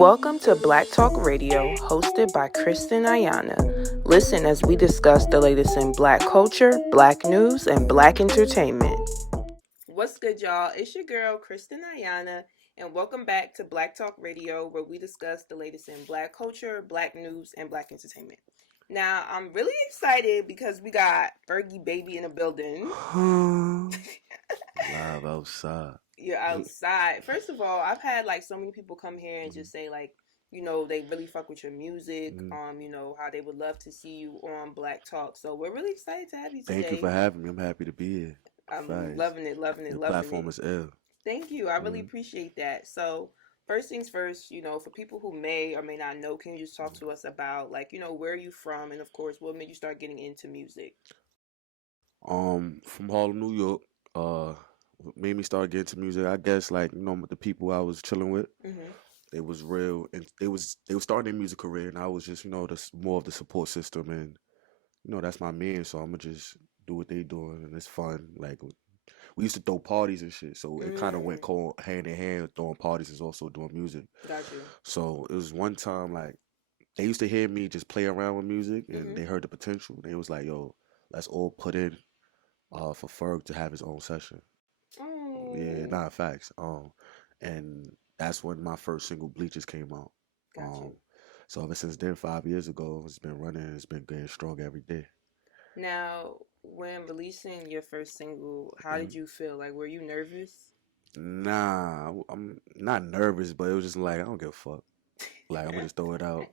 Welcome to Black Talk Radio, hosted by Kristen Ayana. Listen as we discuss the latest in Black culture, Black news, and Black entertainment. What's good, y'all? It's your girl, Kristen Ayana, and welcome back to Black Talk Radio, where we discuss the latest in Black culture, Black news, and Black entertainment. Now, I'm really excited because we got Fergie Baby in the building. Live outside. You're outside. First of all, I've had like so many people come here and just say like, they really fuck with your music. How they would love to see you on Black Talk. So we're really excited to have you today. Thank you for having me. I'm happy to be here. I'm loving it. The platform is ill. Thank you. I really appreciate that. So first things first, for people who may or may not know, can you just talk to us about like, where are you from, and of course, what made you start getting into music? From Harlem, New York. What made me start getting into music, I guess, like, the people I was chilling with, they was real, and they were starting their music career, and I was just, more of the support system, and that's my man, so I'ma just do what they doing, and it's fun. Like, we used to throw parties and shit, so it kind of went hand in hand. Throwing parties is also doing music. Got you. So it was one time, like, they used to hear me just play around with music, and they heard the potential. They was like, "Yo, let's all put in for Ferg to have his own session." Oh. Yeah, not facts. And that's when my first single, Bleachers, came out. Got you. So ever since then, 5 years ago, it's been running. It's been getting strong every day. Now, when releasing your first single, how did you feel? Like, were you nervous? Nah, I'm not nervous, but it was just like, I don't give a fuck. Like, I'm gonna just throw it out.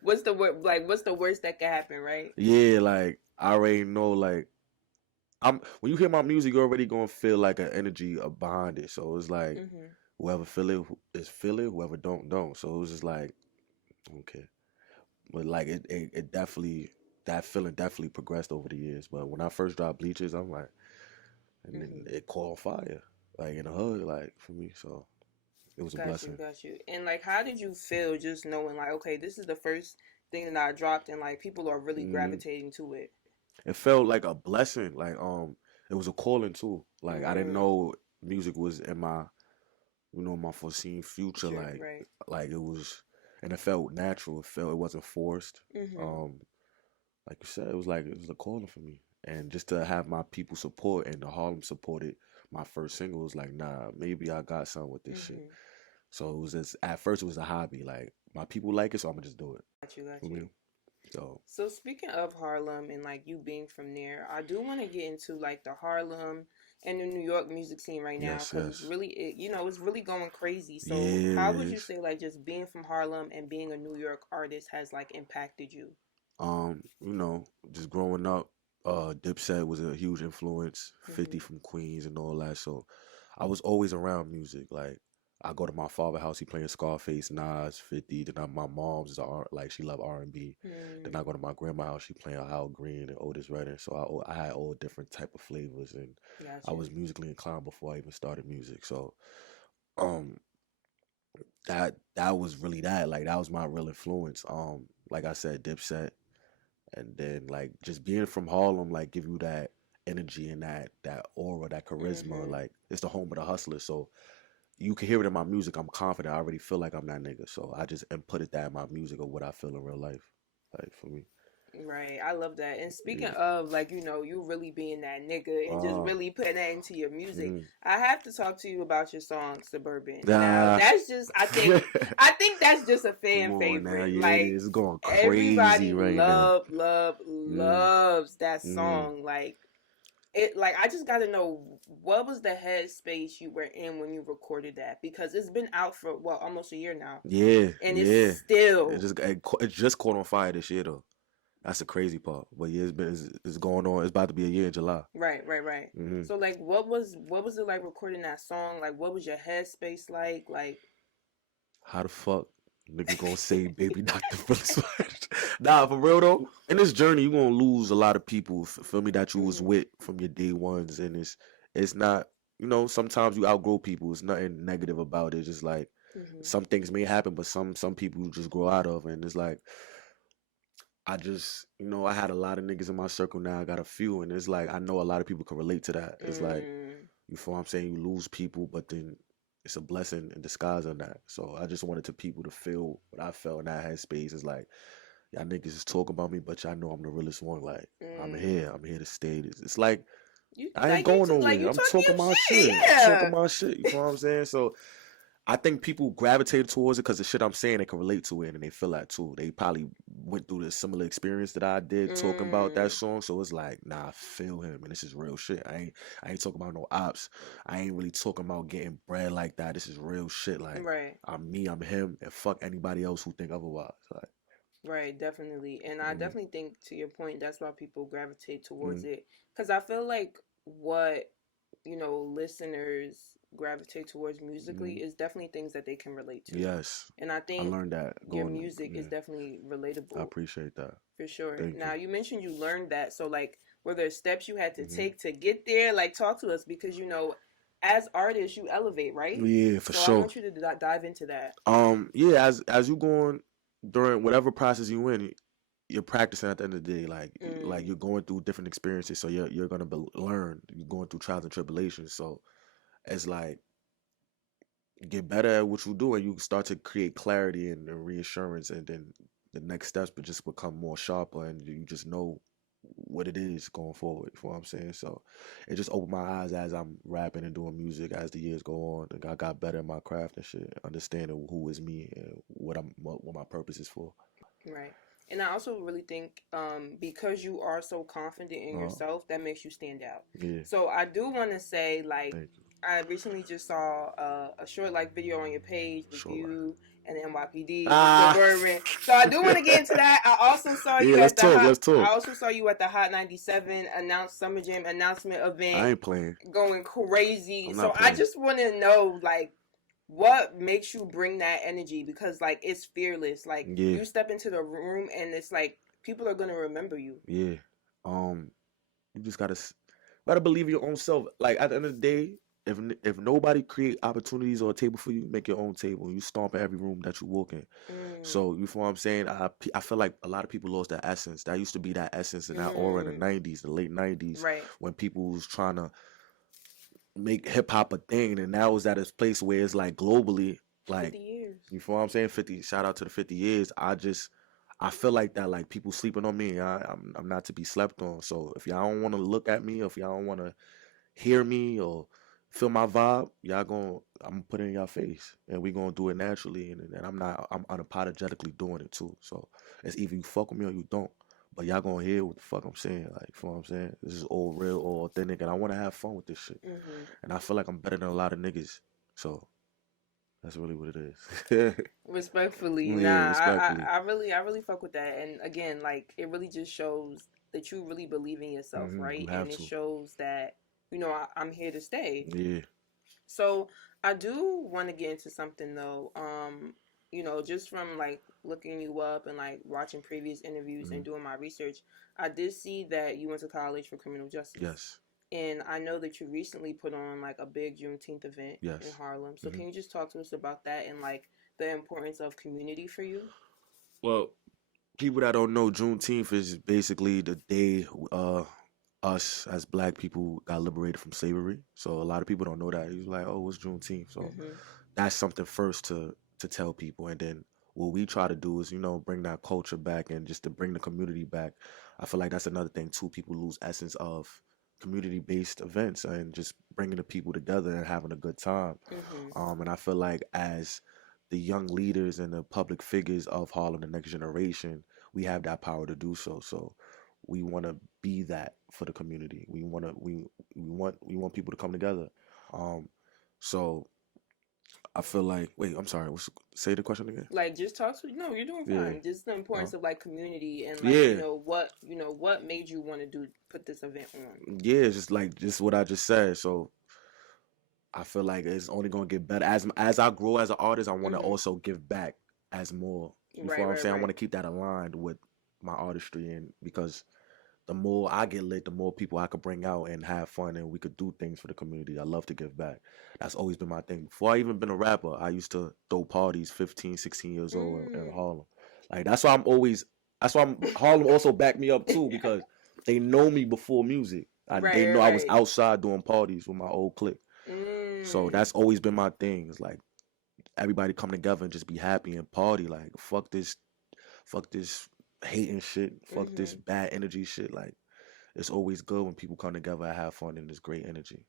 What's the worst that could happen, right? Yeah, like, I already know, like, when you hear my music, you're already gonna feel like an energy behind it. So it's like, whoever feel it, whoever don't. So it was just like, okay. But like, it definitely, that feeling definitely progressed over the years. But when I first dropped Bleachers, I'm like, and then it caught on fire, like in the hood, like for me. So it was a blessing. Got you. And like, how did you feel just knowing like, okay, this is the first thing that I dropped, and like people are really gravitating to it? It felt like a blessing. Like it was a calling too. Like I didn't know music was in my, my foreseen future. Sure, like right. like it was, and it felt natural. It wasn't forced. Like you said, it was a calling for me. And just to have my people support and the Harlem supported my first single, was like, nah, maybe I got something with this shit. So it was just, at first it was a hobby. Like, my people like it, so I'm gonna just do it. Got you. So speaking of Harlem and like you being from there, I do want to get into like the Harlem and the New York music scene right now, because it's really, it's really going crazy. So how would you say like just being from Harlem and being a New York artist has like impacted you? Just growing up, Dipset was a huge influence. 50 from Queens and all that. So I was always around music. Like, I go to my father's house, he playing Scarface, Nas, 50. Then my mom's she love R&B. Then I go to my grandma's house, she playing Al Green and Otis Redding. So I had all different type of flavors, and I was musically inclined before I even started music. So um that was really that. Like, that was my real influence. Like I said, Dipset. And then, like, just being from Harlem, like, give you that energy and that aura, that charisma. Like, it's the home of the hustler. So you can hear it in my music. I'm confident. I already feel like I'm that nigga. So I just inputted that in my music of what I feel in real life. Like, for me. Right, I love that. And speaking of, like, you really being that nigga and just really putting that into your music, I have to talk to you about your song Suburban. Now, that's just, I think that's just a fan favorite. Now, like, it's going crazy everybody right now. loves that song. Like, I just got to know, what was the headspace you were in when you recorded that? Because it's been out for almost a year now. Yeah, and it's still, it just caught on fire this year though. That's the crazy part. But yeah, it's going on. It's about to be a year in July. Right. So like, what was it like recording that song? Like, what was your headspace like? Like, how the fuck nigga gonna say baby not the first? Nah, for real though. In this journey, you gonna lose a lot of people. Feel me, that you was with from your day ones, and it's not. Sometimes you outgrow people. It's nothing negative about it. It's just like some things may happen, but some people you just grow out of, and it's like, I just, I had a lot of niggas in my circle now. I got a few, and it's like, I know a lot of people can relate to that. It's like, you feel what I'm saying? You lose people, but then it's a blessing in disguise on that. So I just wanted to people to feel what I felt in that headspace. It's like y'all niggas is talking about me, but y'all know I'm the realest one. Like I'm here. I'm here to stay. It's like You I ain't like you going like nowhere. you I'm talking talking your my shit, shit. I'm talking yeah. my shit. You know what I'm saying? So I think people gravitate towards it because the shit I'm saying they can relate to it and they feel that too. They probably went through the similar experience that I did talking about that Mm, song. So it's like, nah, I feel him and this is real shit. I ain't talking about no ops. I ain't really talking about getting bread like that. This is real shit. Like right. I'm me, I'm him, and fuck anybody else who think otherwise. Like, Right, definitely. And I mm, definitely think to your point, that's why people gravitate towards mm, it. Because I feel like what, listeners gravitate towards musically mm. is definitely things that they can relate to. Yes, And I I think learned that your going. music is Yeah, definitely I relatable appreciate that. for sure. Thank Now, you. you mentioned you learned that. So, like, were there steps you had to Hmm. take to get there? Like, talk to us because, as artists, you elevate, right? Yeah, for So I sure. want you to dive into that. Yeah, as you going during whatever process you in, you're practicing at the end of the day. Like Mm, you're going through different experiences, so you're gonna learn. You're going through trials and tribulations, so it's like get better at what you do, and you start to create clarity and reassurance, and then the next steps but just become more sharper, and you just know what it is going forward. You know what I'm saying? So it just opened my eyes as I'm rapping and doing music as the years go on. And I got better at my craft and shit, understanding who is me and what my purpose is for. right. And I also really think because you are so confident in Uh, yourself, that makes you stand out. yeah, So I do want to say, like, thank you. I recently just saw a short like video on your page with Sure. you and NYPD with Ah, Suburban. So I do want to get into that. I also saw yeah. you Let's at the talk. hot. Let's talk. I also saw you at the Hot 97 announced Summer Jam announcement I event, ain't playing. going crazy. I'm So not I playing. just want to know, like, what makes you bring that energy, because like it's fearless. Like Yeah, you step into the room and it's like people are gonna remember you. yeah. Um, you just gotta believe in your own self. Like at the end of the day, if nobody create opportunities or a table for you, make your own table. You stomp in every room that you walk in. Mm, So you feel what I'm saying? I feel like a lot of people lost that essence. That used to be that essence and that aura in the mm, '90s, the late '90s, right. when people was trying to make hip hop a thing, and now is at a place where it's like globally, like 50 years. you feel what I'm saying? 50. Shout out to the 50 years. I feel like that, like people sleeping on me. I'm not to be slept on. So if y'all don't want to look at me, or if y'all don't want to hear me or feel my vibe, I'm gonna put it in y'all face, and we gonna do it naturally, and I'm unapologetically doing it too. So it's either you fuck with me or you don't. But y'all gonna hear what the fuck I'm saying. Like, you know what I'm saying? This is all real, all authentic, and I want to have fun with this shit. Hmm. And I feel like I'm better than a lot of niggas. So that's really what it is. Respectfully, Yeah, nah. respectfully. I really fuck with that. And again, like it really just shows that you really believe in yourself, You right? have And it to. shows that I'm here to stay. Yeah. So I do want to get into something though. Just from like looking you up and like watching previous interviews Hmm. and doing my research, I did see that you went to college for criminal justice. Yes. And I know that you recently put on like a big Juneteenth event in Yes. Harlem. So Hmm. can you just talk to us about that and like the importance of community for you? Well, people that don't know, Juneteenth is basically the day us as black people got liberated from slavery. So a lot of people don't know that. He's like, oh, it's Juneteenth. So Mm-hmm. that's something first to tell people. And then what we try to do is, bring that culture back and just to bring the community back. I feel like that's another thing too. People lose essence of community based events and just bringing the people together and having a good time. Mm-hmm. And I feel like as the young leaders and the public figures of Harlem, the next generation, we have that power to do so. So we want to be that for the community. We want people to come together. Um, so I feel like I'm sorry. Say the question again. Like just talk to no, you're doing Yeah. fine. Just the Uh, importance of like community and like yeah. what made you want to put this event on. Yeah. It's just like just what I just said. So I feel like it's only gonna get better as I grow as an artist. I want to Mm-hmm. also give back as more. You feel Right, what I'm right, saying? I want right. to keep that aligned with my artistry, and because the more I get lit, the more people I could bring out and have fun, and we could do things for the community. I love to give back. That's always been my thing. Before I even been a rapper, I used to throw parties 15, 16 years old in Mm. Harlem. Like that's why Harlem also backed me up too, because they know me before music. They Right, know I was right. outside doing parties with my old clique. So that's always been my thing. It's like everybody come together and just be happy and party. Like fuck this hating shit, fuck this bad energy shit. Like it's always good when people come together and have fun and there's great energy.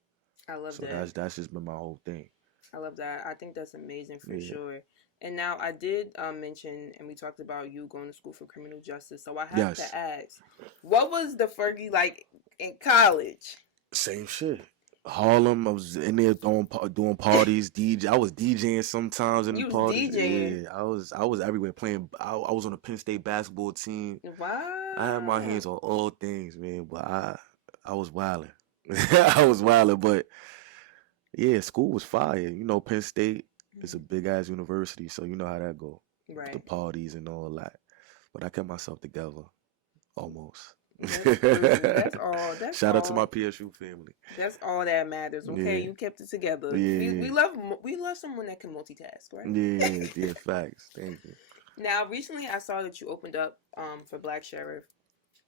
I love So that. that's just been my whole thing. I love that. I think that's amazing for Yeah. sure. And now I did mention, and we talked about you going to school for criminal justice. So I have Yes. to ask, what was the Fergie like in college? Same shit. Harlem, I was in there doing parties. DJ, I was DJing sometimes in the You was parties. DJing. Yeah, I was everywhere playing. I was on the Penn State basketball team. Wow. I had my hands on all things, man. But I was wilding. I was wilding, but yeah, school was fire. You know, Penn State is a big ass university, so you know how that go. Right. The parties and all that. But I kept myself together, almost. That's all. That's Shout all. out to my PSU family. That's all that matters. Okay, Yeah. you kept it together. Yeah. We love someone that can multitask, right? Yeah, facts. Thank you. Now, recently I saw that you opened up for Black Sherif.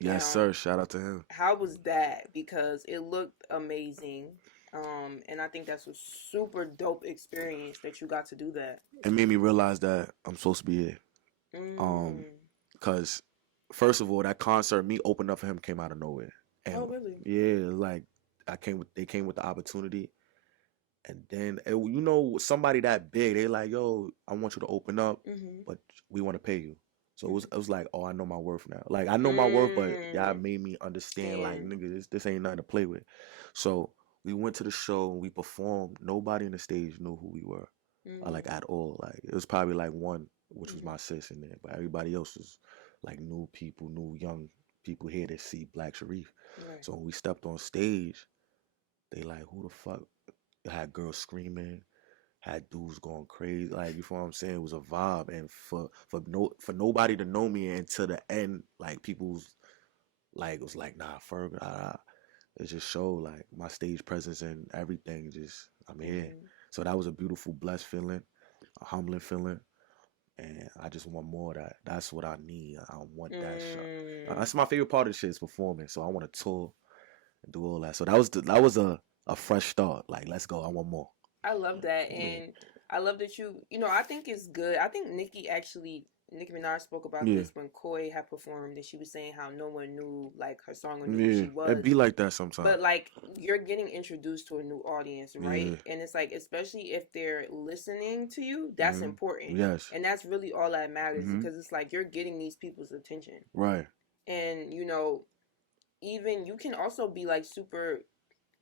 Yes, sir. Shout out to him. How was that? Because it looked amazing. And I think that's a super dope experience that you got to do that. It made me realize that I'm supposed to be here. Cause first of all, that concert, me opening up for him came out of nowhere. And oh, really? Yeah, like they came with the opportunity. And then, you know, somebody that big, they like, yo, I want you to open up, but we want to pay you. So it was like, oh, I know my worth now. Like, I know my worth, but y'all made me understand, like, nigga, this ain't nothing to play with. So we went to the show and we performed. Nobody on the stage knew who we were, like, at all. Like, it was probably like one, which was my sis in there, but everybody else was like new people, new young people here to see Black Sherif. Right. So when we stepped on stage, they like, who the fuck? Had girls screaming, had dudes going crazy. Like, you know what I'm saying? It was a vibe. And for nobody to know me until the end, like, people's like, it was like, nah, Ferg, it just showed like my stage presence and everything. Just, I'm here. So that was a beautiful, blessed feeling, a humbling feeling. And I just want more of that. That's what I need. I want that shit. That's my favorite part of the shit is performing. So I want to tour and do all that. So that was a fresh start. Like, let's go. I want more. I love that. And I love that you know, I think it's good. I think Nicki Minaj spoke about this when Koi had performed, and she was saying how no one knew, like, her song or knew who she was. It be like that sometimes. But, like, you're getting introduced to a new audience, right? Yeah. And it's like, especially if they're listening to you, that's important. Yes. And that's really all that matters, because it's like you're getting these people's attention. Right. And, you know, even you can also be, like, super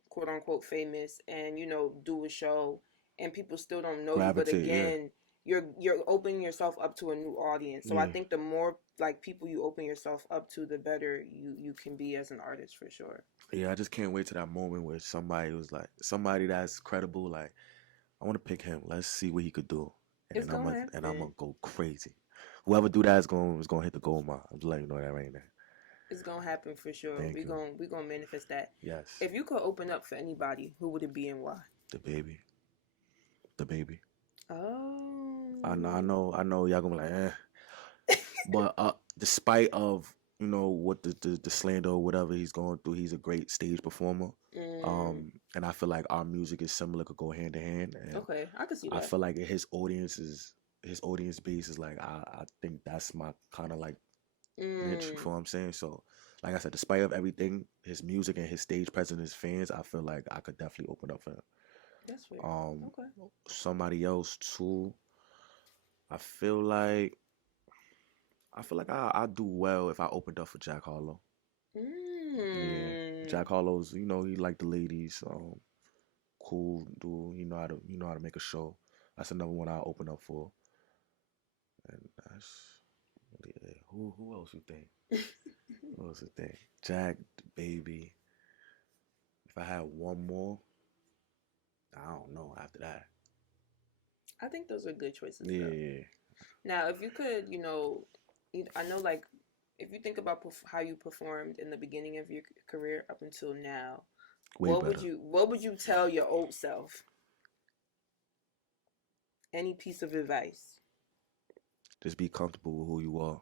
quote unquote famous and, you know, do a show and people still don't know you, but again, you're opening yourself up to a new audience. So I think the more, like, people you open yourself up to, the better you can be as an artist, for sure. Yeah, I just can't wait to that moment where somebody was like, somebody that's credible, like, I want to pick him. Let's see what he could do. And I'm gonna go crazy. Whoever do that is gonna hit the gold mine. I'm just letting you know that right now. It's gonna happen for sure. We're gonna manifest that. Yes. If you could open up for anybody, who would it be and why? The baby. Oh. I know. Y'all gonna be like, eh. But despite of, you know, what the slander or whatever he's going through, he's a great stage performer. And I feel like our music is similar, could go hand in hand. And okay, I can see that. I feel like his audience base is like, I think that's my kind of like niche, you know what I'm saying? So, like I said, despite of everything, his music and his stage presence, his fans, I feel like I could definitely open up for him. That's weird. Okay. Somebody else too. I feel like I do well if I opened up for Jack Harlow. Yeah, Jack Harlow's, you know, he like the ladies. Cool dude. You know how to make a show. That's another one I open up for. And that's who else you think? Who else you think? Jack, Baby. If I had one more, I don't know after that. I think those are good choices. Yeah. Though. Now, if you could, you know, I know, like, if you think about how you performed in the beginning of your career up until now, what would you tell your old self? Any piece of advice? Just be comfortable with who you are.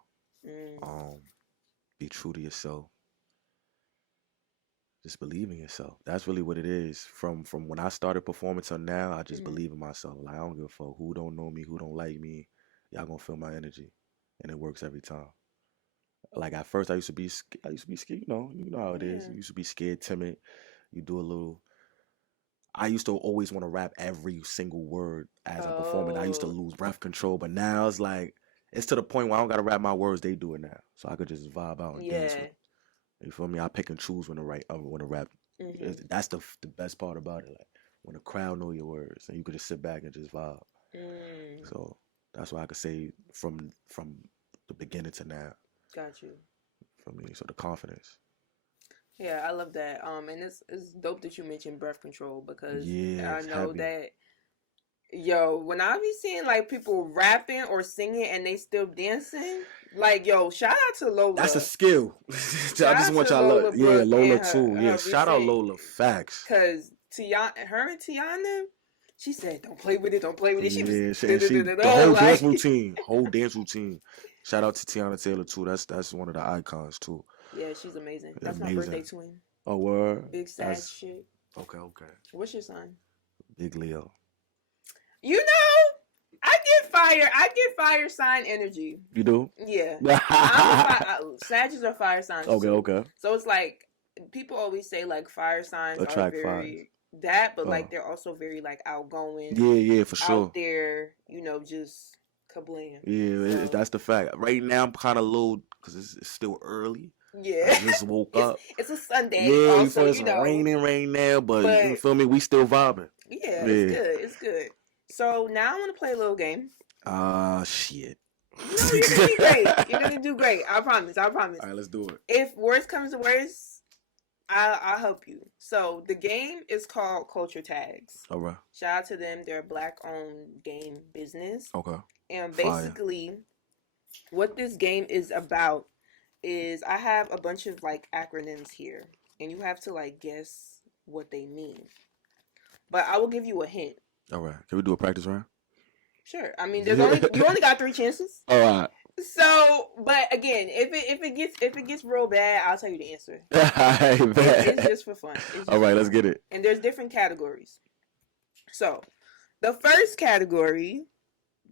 Be true to yourself. just believe in yourself. That's really what it is. From when I started performing till now, I just Mhm. believe in myself. Like I don't give a fuck who don't know me, who don't like me. Y'all gonna feel my energy, and it works every time. Like at first, I used to be scared. You know how it is. Yeah. You used to be scared, timid. You do a little. I used to always want to rap every single word as I'm performing. I used to Oh, lose breath control, but now it's like it's to the point where I don't gotta rap my words. They do it now, so I could just vibe out and dance with yeah. them. You feel me? I pick and choose when to rap. Mhm. That's the best part about it. Like when the crowd know your words and you could just sit back and just vibe. Mm. So that's why I could say from the beginning to now Got you. for me. So the confidence. Yeah, I love that. And it's dope that you mentioned breath control because Yeah, I it's know heavy. that yo, when I be seeing like people rapping or singing and they still dancing, like yo, shout out to That's a Lola. skill. I Shout just out want to y'all look. Lola Yeah, Brooke Lola and too. Yeah, her shout out recent Lola. Facts. cause her and Tiana, she said, "Don't play with it, don't play with it." She was Yeah, da and da da she da the da whole dance like routine, whole dance routine. Shout out to Tiana Taylor too. That's one of the icons too. yeah, she's amazing. That's my birthday Amazing. twin. Oh, word. Big sad That's shit. okay. Okay. What's your sign? Big Leo. You know, I get fire sign energy. You do? Yeah, I'm a okay. fire. Sagittarius are fire signs too. Okay. So it's like people always say like fire signs are Attract fires. very that, but Oh. like they're also very like outgoing, Yeah, for out sure. there. Just kablam. Yeah, So that's the fact. Right now, I'm kind of low because it's still early. I yeah, just woke up. it's a Sunday Yeah, you also. feel it's raining right now, but you But feel me? We still vibing. yeah, it's Yeah. good. It's good. So now I want to play a little game. Shit. No, you're gonna do great. You're gonna do great. I promise. I promise. All right, let's do it. If worst comes to worst, I'll help you. So the game is called Culture Tags. All right. Shout out to them. They're a black-owned game business. Okay. And Fire. basically, what this game is about is I have a bunch of like acronyms here, and you have to like guess what they mean. But I will give you a hint. All right. Can we do a practice round? Sure. I mean, you only got 3 chances. All right. So, but again, if it gets real bad, I'll tell you the answer. All right, It's just for fun. All right, let's get it. And there's different categories. So, the first category,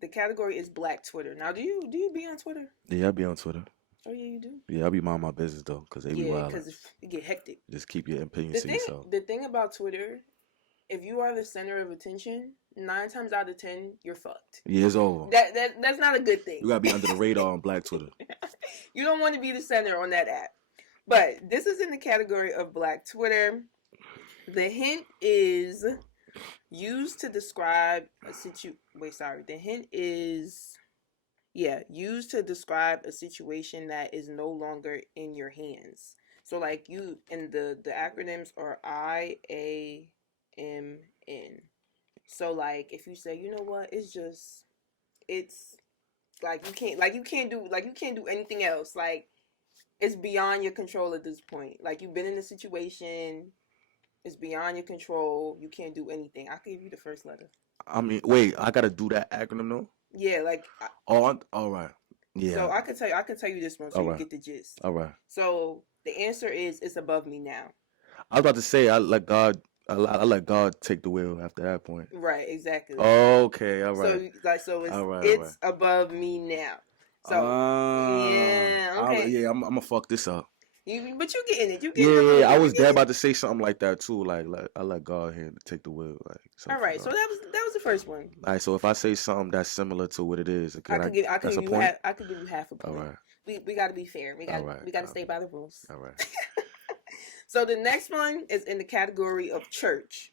the category is Black Twitter. Now, do you be on Twitter? Yeah, I'll be on Twitter. Oh yeah, you do. Yeah, I'll be minding my business though, cause they be Yeah, wild. because it get hectic. Just keep your opinions to yourself. The thing about Twitter, if you are the center of attention, 9 times out of 10, you're fucked. Yeah, it's over. That's not a good thing. You gotta be under the radar on Black Twitter. You don't want to be the center on that app. But this is in the category of Black Twitter. The hint is used to describe a The hint is used to describe a situation that is no longer in your hands. So like you and the acronyms are IAMN. So like if you say, you know what, it's like you can't do anything else. Like it's beyond your control at this point. Like you've been in a situation, it's beyond your control. You can't do anything. I can give you the first letter. I mean, wait, I gotta do that acronym though. Yeah, like All right. Yeah. So I can tell you this one so you get the gist. All right. So the answer is it's above me now. I was about to say I let God take the wheel after that point. Right, exactly. Okay, all right. So it's all right. It's above me now. So yeah, okay. I'm gonna fuck this up. But you getting it. Yeah. I was there about to say something like that too. Like I let God here take the wheel. Like all right. So that was the first one. All right. So if I say something that's similar to what it is, I could give you half a point. All right. We got to be fair. We got to stay by the rules. All right. So the next one is in the category of church.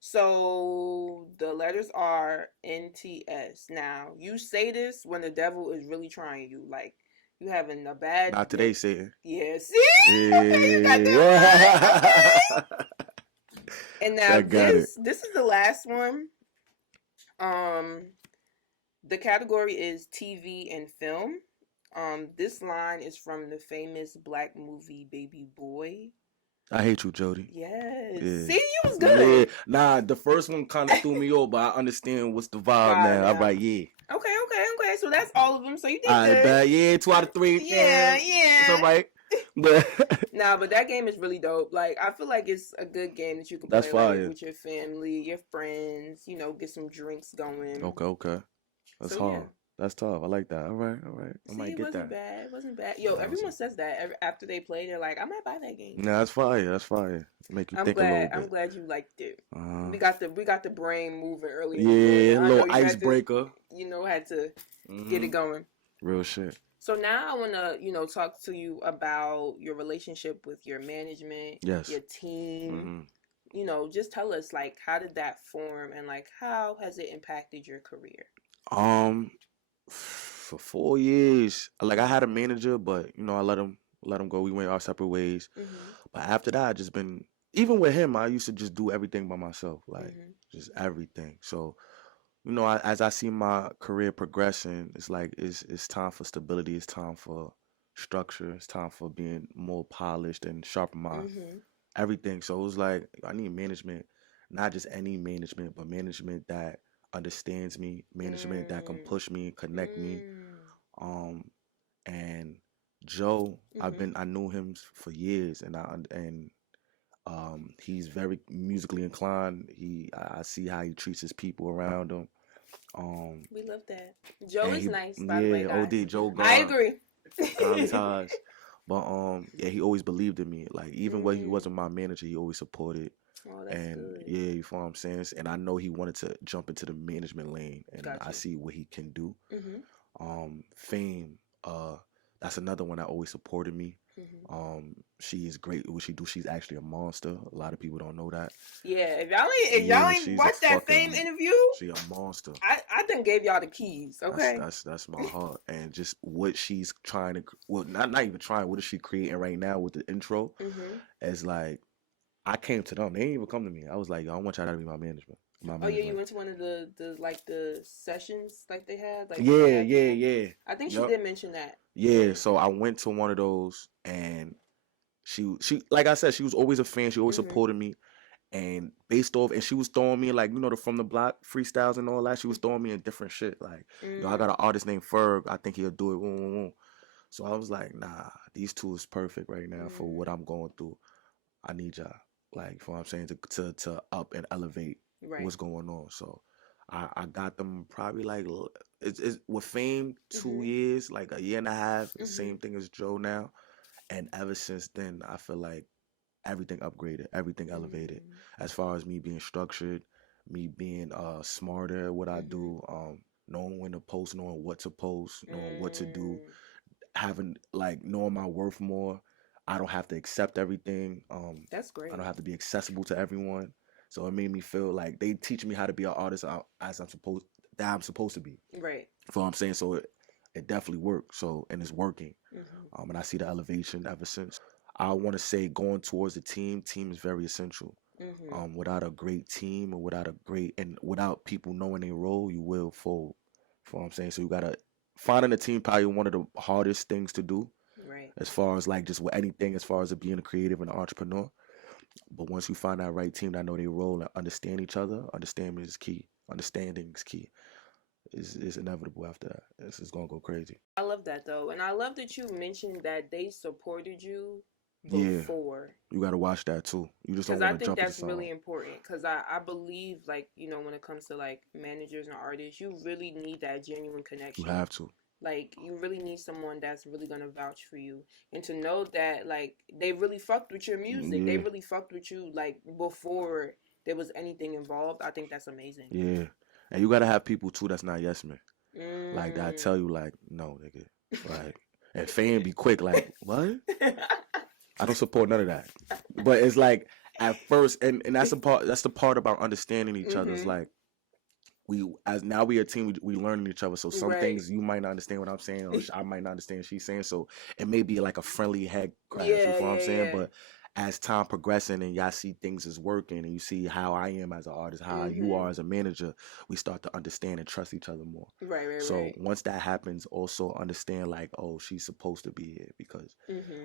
So the letters are NTS. Now you say this when the devil is really trying you, like you having a bad. Not today, Satan. Yeah, see? Yeah. Okay, you got that right. Okay. And now this is the last one. The category is TV and film. This line is from the famous black movie Baby Boy. I hate you, Jody. Yes. Yeah. See, you was good. Yeah. Nah, the first one kind of threw me off, but I understand what's the vibe now. All right, yeah. Okay. So that's all of them. So you did good. Bad. Yeah, 2 out of 3. Yeah. It's all right. Nah, but that game is really dope. Like, I feel like it's a good game that you can That's play, like, fire. with your family, your friends, get some drinks going. Okay. That's So, yeah. hard. That's tough. I like that. All right. I See, might it get wasn't that. bad. It wasn't bad. Yo, everyone says that after they play. They're like, I might buy that game. Nah, that's fire. Make you I'm think a little glad. I'm bit. glad you liked it. Uh, We got the brain moving early in the yeah, morning. a I little know you icebreaker. had to get it going. Real shit. So now I want to, talk to you about your relationship with your management, Yes. your team. Just tell us, like, how did that form and, like, how has it impacted your career? For 4 years, like I had a manager, but I let him go. We went our separate ways. But after that, I just been even with him. I used to just do everything by myself, like just everything. So as I see my career progressing, it's like it's time for stability. It's time for structure. It's time for being more polished and sharpen my everything. So it was like I need management, not just any management, but management that understands me, management that can push me, connect me. And Joe, I knew him for years, and he's very musically inclined. I see how he treats his people around him. We love that. Joe is nice, by the way, Yeah, guys. OD Joe I gone. agree. Gone ties. But yeah, he always believed in me. Like even when he wasn't my manager, he always supported. Oh, that's good. Yeah, you feel what I'm saying? And I know he wanted to jump into the management lane, and Gotcha. I see what he can do. Fame, that's another one that always supported me. She is great at what she do. She's actually a monster. A lot of people don't know that. Yeah, if y'all ain't watched that Fame interview, she a monster. I done gave y'all the keys. Okay, that's my heart, and just what she's trying to. Well, not even trying. What is she creating right now with the intro? It's like I came to them. They didn't even come to me. I was like, I want y'all to be my management. Oh yeah, you went to one of the sessions like they had. Like yeah. I think she did mention that. Yeah, so I went to one of those, and she like I said, she was always a fan. She always supported me, and based off, and she was throwing me like the From the Block freestyles and all that. She was throwing me in different shit. Like I got an artist named Ferg. I think he'll do it. So I was like, nah, these two is perfect right now for what I'm going through. I need y'all, like, for what I'm saying, to up and elevate what's going on. So I got them probably like it's with Fame 2 years, like a year and a half, the same thing as Joe now. And ever since then, I feel like everything upgraded, everything elevated. As far as me being structured, me being smarter at what I do, knowing when to post, knowing what to post, knowing what to do, having like knowing my worth more. I don't have to accept everything. That's great. I don't have to be accessible to everyone. So it made me feel like they teach me how to be an artist as I'm supposed to be. Right. For what I'm saying, so it definitely worked. So and it's working. And I see the elevation ever since. I want to say going towards the team is very essential. Without a great team or without people knowing their role, you will fold. For what I'm saying, so you gotta finding a team probably one of the hardest things to do. Right. As far as like just with anything, as far as being a creative and an entrepreneur. But once you find that right team that know their role and understand each other, understanding is key. Understanding is key. It's inevitable after that. It's gonna go crazy. I love that though, and I love that you mentioned that they supported you before. Yeah, you gotta watch that too. You just don't want to jump into something. Because I think that's really something. important. Because I believe, like, when it comes to like managers and artists, you really need that genuine connection. You have to. Like, you really need someone that's really gonna vouch for you, and to know that like they really fucked with your music. They really fucked with you like before there was anything involved. I think that's amazing. Yeah, and you gotta have people too that's not yes men. Like that tell you like no nigga, like and Fame be quick like what? I don't support none of that. But it's like at first, and that's the part about understanding each other. It's like we a team, we learning each other. So some things you might not understand what I'm saying, or I might not understand what she's saying. So it may be like a friendly head crash. You know what I'm saying? But as time progressing and y'all see things is working, and you see how I am as an artist, how you are as a manager, we start to understand and trust each other more. Right. So once that happens, also understand like, oh, she's supposed to be here, because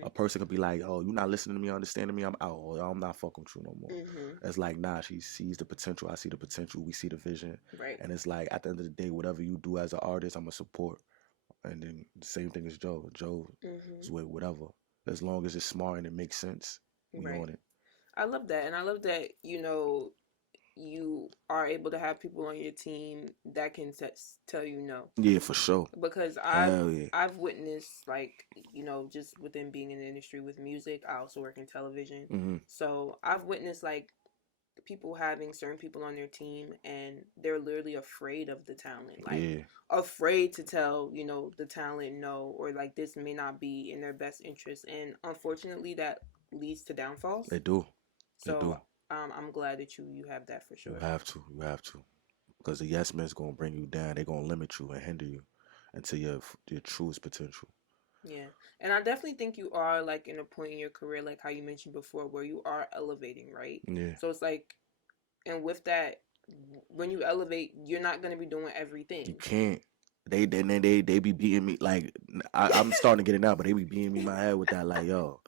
a person could be like, oh, you're not listening to me, understanding me, I'm out, or I'm not fucking with you no more. It's like, nah, she sees the potential, I see the potential, we see the vision, and it's like at the end of the day, whatever you do as an artist, I'm a support. And then the same thing as Joe. Joe is with whatever. As long as it's smart and it makes sense, we Right. on it. I love that. And I love that, you are able to have people on your team that can tell you no. Yeah, for sure. Because Hell yeah. I've witnessed, like, just within being in the industry with music, I also work in television. Mm-hmm. So I've witnessed, like, people having certain people on their team and they're literally afraid of the talent, like, Yeah. afraid to tell the talent no, or like this may not be in their best interest, and unfortunately that leads to downfalls. They do. They So do. I'm glad that you have that for You sure. have to. You have to. Because the yes men's gonna bring you down. They're gonna limit you and hinder you until your truest potential. Yeah, and I definitely think you are, like, in a point in your career, like how you mentioned before, where you are elevating, right? Yeah. So it's like, and with that, when you elevate, you're not going to be doing everything. You can't. They be beating me like I'm starting to get it now, but they be beating me in my head with that like, yo,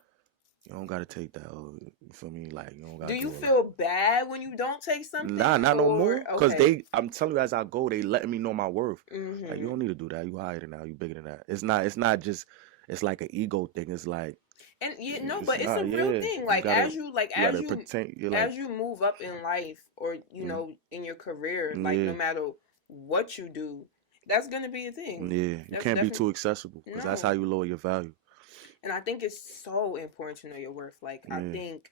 you don't gotta take that. Oh, you feel me? Like you don't gotta Do do you all feel bad when you don't take that. something? Nah, not no more. Cause Okay. I'm telling you as I go, they letting me know my worth. Like you Mm-hmm. don't need to do that. You higher than that. You bigger than that. It's not just. It's like an ego thing. It's like And it's but it's a not. real Yeah, thing. you Like, gotta you as gotta you pretend. You're like as you move up in life, or mm, in your career, like, no yeah. matter what you do, that's gonna be a thing. Yeah, you That's can't be definitely too accessible because that's how no. you lower your value. And I think it's so important to know your worth. Like, I Yeah, think,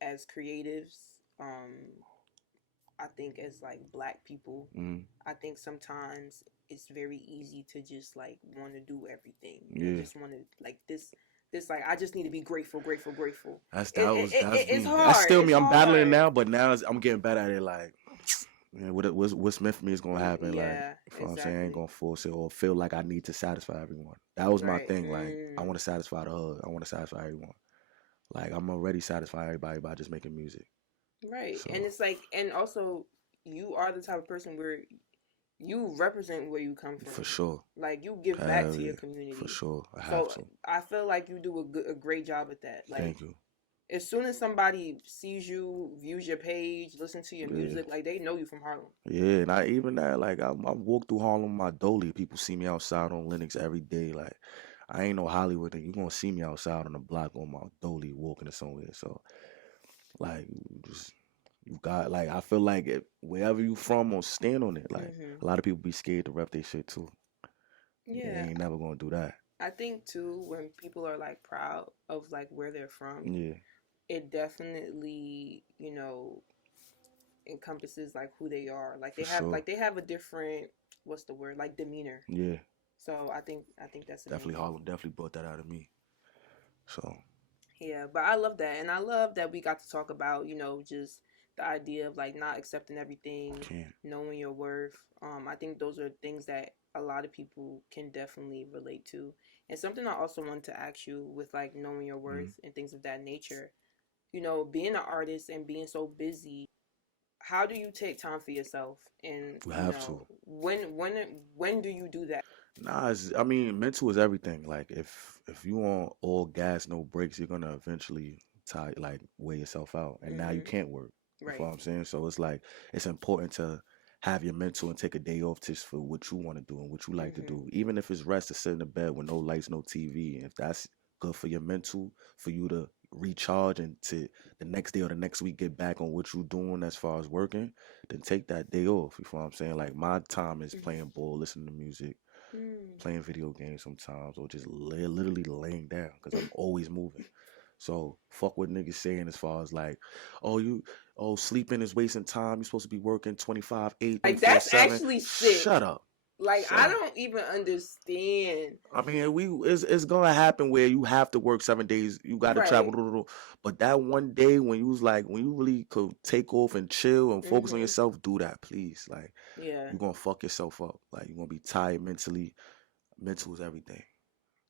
as creatives, I think as, like, black people, mm, I think sometimes it's very easy to just, like, want to do everything and yeah. just want to, like, this, like, I just need to be grateful, grateful, grateful. That's It's me. That's hard. still It's me. I'm battling it hard. now, but now I'm getting better at it. Like, man, what's meant for me is gonna happen. Like, Yeah, you know what I'm saying? I ain't exactly. gonna force it or feel like I need to satisfy everyone. That was my Right. thing. Like, I want to satisfy the hood. I want to satisfy everyone. Like, I'm already satisfy everybody by just making music. Right. And So it's like, and also, you are the type of person where you represent where you come from. for sure, Like, you give back hell to your yeah, for community. sure, I have So to. I feel like you do a great job at that. Like, Thank you. as soon as somebody sees you, views your page, listens to your Yeah. music, like, they know you from Harlem. Yeah, and I even that like I walk through Harlem with my dolly. People see me outside on Linux every day. Like I ain't no Hollywood thing. You gonna see me outside on the block on my dolly walking to somewhere. So like just you got like I feel like wherever you from or stand on it. Like Hmm. a lot of people be scared to rep their shit too. They Yeah, ain't never gonna do that. I think too, when people are, like, proud of, like, where they're from, Yeah, it definitely, encompasses, like, who they are. Like, for sure. they have a different, what's the word, like, demeanor. Yeah, So I think that's definitely amazing. Harlem definitely brought that out of me. So Yeah, but I love that, and I love that we got to talk about, just the idea of, like, not accepting everything, can't. knowing your worth. I think those are things that a lot of people can definitely relate to. And something I also wanted to ask you with, like, knowing your Mm, worth and things of that nature. Being an artist and being so busy, how do you take time for yourself? And you have to. when do you do that? Nah, I mean, mental is everything. Like, if you on all gas, no breaks, you're gonna eventually like wear yourself out, and now you Hmm. can't work. You know Right. what I'm saying? So it's like it's important to have your mental and take a day off just for what you want to do and what you like to Hmm. do. Even if it's rest to sit in the bed with no lights, no TV. If that's good for your mental, for you to recharge and to the next day or the next week get back on what you're doing as far as working, then take that day off. You know what I'm saying? Like my time is Hmm. playing ball, listening to music, Mm. playing video games sometimes, or just literally laying down because I'm always moving. So fuck what niggas saying as far as like, oh sleeping is wasting time. You're supposed to be working 25/8, Like, 24/7. actually sick. Shut up. Like, Shut I up. don't even understand. I mean, it's gonna happen where you have to work 7 days. You got to Right. travel, but that one day when you was like when you really could take off and chill and focus on Hmm. yourself, do that, please. Like Yeah. you're gonna fuck yourself up. Like you're gonna be tired mentally. Mental is everything.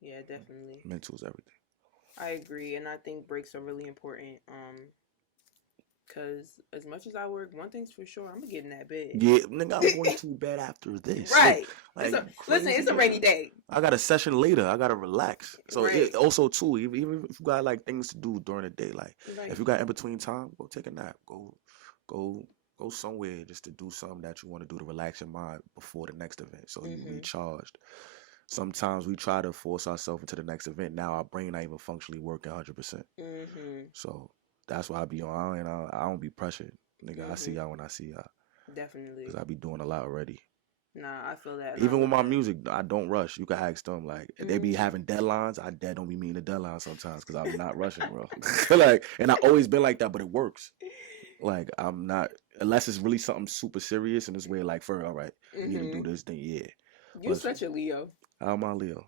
Yeah, definitely. Mental is everything. I agree, and I think breaks are really important. Cause as much as I work, one thing's for sure, I'm gonna get in that bed. Yeah, nigga, I'm going to bed after this. Right. Like Listen, crazy. it's a rainy day. I got a session later. I gotta relax. So Right. it also too, even if you got like things to do during the day, like if Right. you got in between time, go take a nap. Go, go somewhere just to do something that you want to do to relax your mind before the next event, so you Hmm. recharged. sometimes we try to force ourselves into the next event. Now our brain not even functionally working 100%. So that's why I be on. I don't be pressured, nigga. I see y'all when I see y'all. Definitely. Because I be doing a lot already. Nah, I feel that. Even with my music, I don't rush. You can ask them. Like, if they be having deadlines, I don't be meeting the deadline sometimes because I'm not rushing, bro. Like, and I always been like that, but it works. Like, I'm not, unless it's really something super serious and it's where, like, all right, we need to do this, then yeah. You such a Leo. How am I Leo?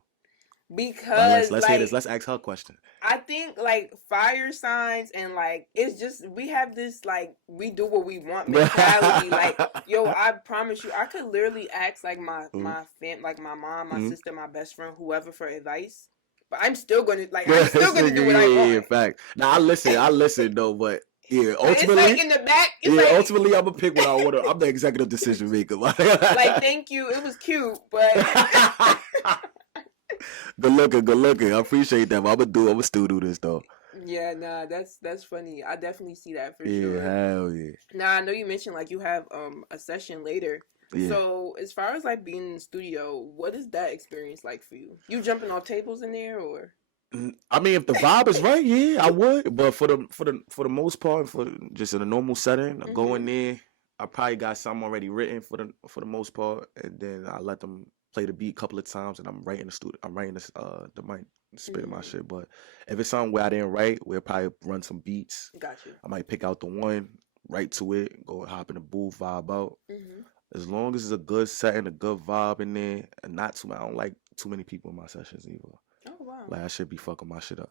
Because let's say this. Let's ask her a question. I think like fire signs and like it's just we have this like we do what we want mentality. Like, yo, I promise you, I could literally ask like my fam, like my mom, my sister, my best friend, whoever for advice. But I'm still gonna do what I want. In fact, now I listen though, but. Yeah, ultimately, it's like in the back. Ultimately, I'm gonna pick what I want. I'm the executive decision maker. Like, thank you. It was cute, but good looking. I appreciate that. But I'm gonna still do this though. Yeah, nah, that's funny. I definitely see that for sure. Yeah, hell yeah. Nah, I know you mentioned like you have a session later. Yeah. So as far as like being in the studio, what is that experience like for you? You jumping off tables in there or? I mean, if the vibe is right, yeah, I would. But for the most part, for just in a normal setting, I go in there. I probably got something already written for the most part, and then I let them play the beat a couple of times, and I'm writing the studio. I'm writing the mic, spitting my shit. But if it's something where I didn't write, we'll probably run some beats. Got you. I might pick out the one, write to it, go hop in the booth, vibe out. As long as it's a good setting, a good vibe in there, and not too. I don't like too many people in my sessions either. Oh wow! Like I should be fucking my shit up,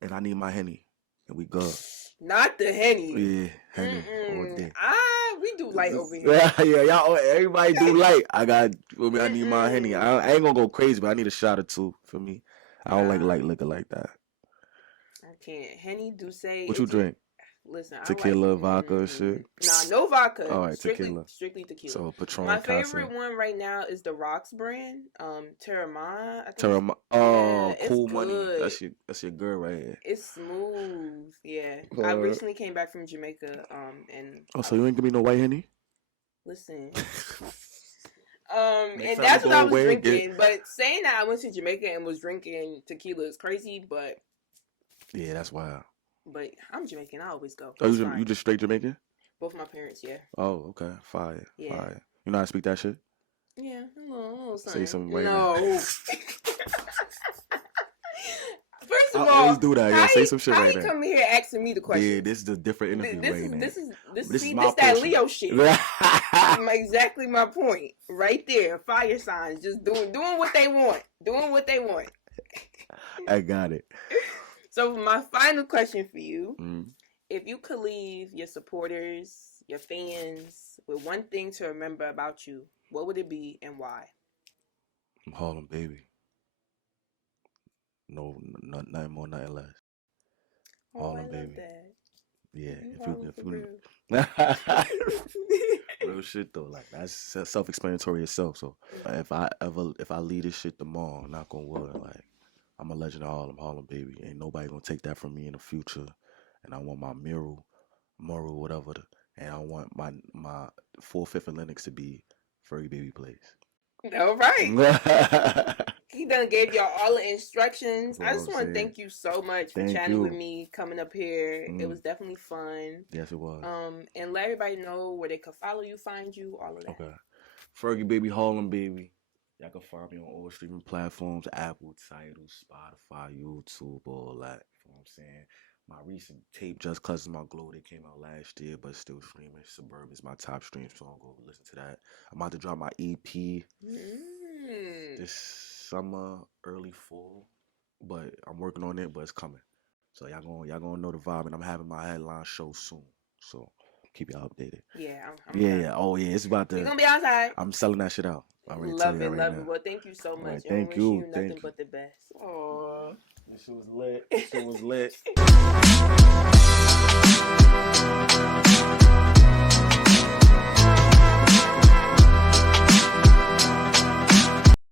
and I need my Henny, and we good. Not the Henny. Yeah, Henny all day. We do light over here. Yeah, y'all. Everybody do light. I need my Henny. I ain't gonna go crazy, but I need a shot or two for me. I don't like light liquor like that. I can't. Henny, Douce. What you drink? Listen, tequila, vodka, and shit. Nah, no vodka. All right, tequila. Strictly tequila. So Patron. My favorite one right now is the Rocks brand. Terramana. Oh, yeah, cool money. That's your girl right here. It's smooth. Yeah. I recently came back from Jamaica. And so you ain't give me no white Henny? Listen. And that's what I was drinking. But saying that I went to Jamaica and was drinking tequila is crazy. But yeah, that's wild. But I'm Jamaican. I always go. Oh, you just straight Jamaican? Both my parents, yeah. Oh, okay. Fire. Yeah. Fire. You know how to speak that shit? Yeah. A little say something right now. No. First of all, I always do that. Yeah, say some shit right now. How you come here asking me the question? Yeah, this is a different interview now. This is that Leo shit. Exactly my point. Right there. Fire signs. Just doing what they want. Doing what they want. I got it. So my final question for you, if you could leave your supporters, your fans, with one thing to remember about you, what would it be and why? I'm Harlem, baby. No, nothing more, nothing less. Harlem, baby. That. Yeah, real shit though. Like that's self-explanatory itself. So if I leave this shit tomorrow, knock on wood, like. I'm a legend of Harlem, baby. Ain't nobody gonna take that from me in the future. And I want my mural, whatever. And I want my 4/5 of Linux to be Fergie Baby Place. All right. He done gave y'all all the instructions. I just want to thank you so much for chatting with me, coming up here. It was definitely fun. Yes, it was. And let everybody know where they could follow you, find you, all of that. Okay. Fergie Baby, Harlem, baby. Y'all can find me on all streaming platforms, Apple, Tidal, Spotify, YouTube, all that. You know what I'm saying? My recent tape, Just Cause Is My Glow, they came out last year, but still streaming. Suburban is my top stream song. Go listen to that. I'm about to drop my EP this summer, early fall. But I'm working on it, but it's coming. So y'all gonna know the vibe, and I'm having my headline show soon. So keep y'all updated. Yeah, yeah. Oh yeah, it's about to. We're gonna be outside. I'm selling that shit out. Love it. Well, thank you so much. Right, thank you. Wish you nothing but the best. Aww. This shit was lit.